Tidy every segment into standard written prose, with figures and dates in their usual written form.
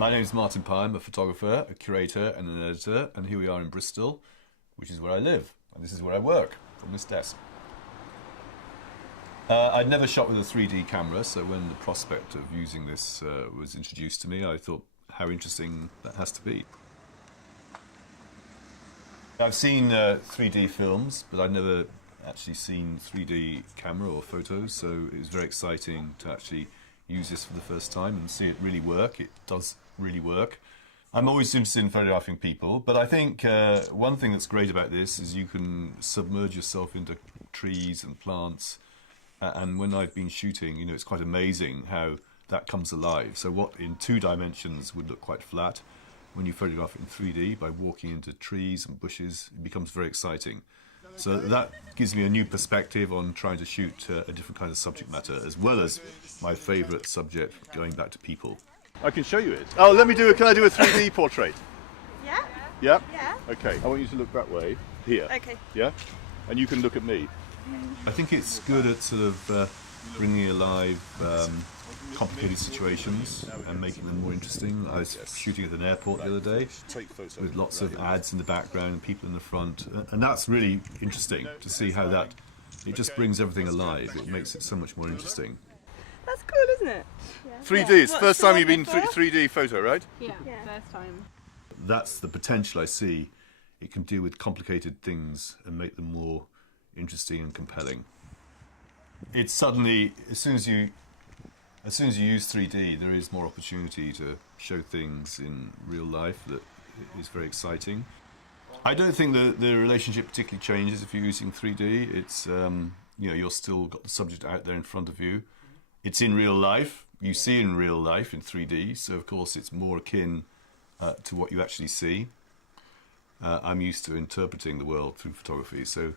My name is Martin Parr. I'm a photographer, a curator and an editor, and here we are in Bristol, which is where I live, and this is where I work, from this desk. I'd never shot with a 3D camera, so when the prospect of using this was introduced to me, I thought how interesting that has to be. I've seen 3D films, but I've never actually seen 3D camera or photos, so it was very exciting to actually use this for the first time and see it really work. It does really work. I'm always interested in photographing people, but I think one thing that's great about this is you can submerge yourself into trees and plants, and when I've been shooting, you know, it's quite amazing how that comes alive. So what in 2 dimensions would look quite flat, when you photograph it in 3D by walking into trees and bushes, it becomes very exciting. So that gives me a new perspective on trying to shoot a different kind of subject matter, as well as my favourite subject, going back to people. I can show you it. Oh, can I do a 3D portrait? Yeah? Yeah? Yeah. Okay, I want you to look that way, here. Okay. Yeah? And you can look at me. I think it's good at sort of bringing alive complicated situations and making them more interesting. I was shooting at an airport the other day with lots of ads in the background and people in the front, and that's really interesting to see how it just brings everything alive. It makes it so much more interesting. That's cool, isn't it? Yeah. 3D, it's the first time you've been 3D photo, right? Yeah, first time. That's the potential I see. It can deal with complicated things and make them more interesting and compelling. It's suddenly, as soon as you use 3D, there is more opportunity to show things in real life that is very exciting. I don't think the relationship particularly changes if you're using 3D. It's you're still got the subject out there in front of you. It's in real life. You see in real life in 3D, so of course it's more akin to what you actually see. I'm used to interpreting the world through photography, so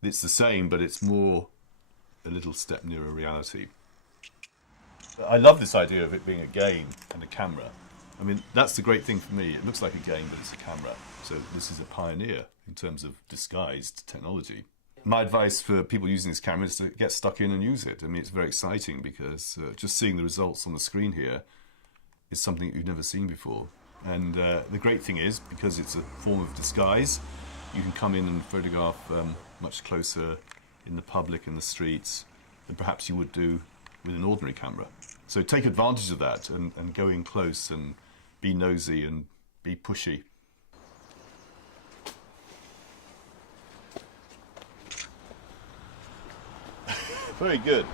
it's the same, but it's more a little step nearer reality. I love this idea of it being a game and a camera. I mean, that's the great thing for me. It looks like a game, but it's a camera. So this is a pioneer in terms of disguised technology. My advice for people using this camera is to get stuck in and use it. I mean, it's very exciting because just seeing the results on the screen here is something that you've never seen before. And the great thing is, because it's a form of disguise, you can come in and photograph much closer in the public, in the streets, than perhaps you would do with an ordinary camera. So take advantage of that and go in close and be nosy and be pushy. Very good.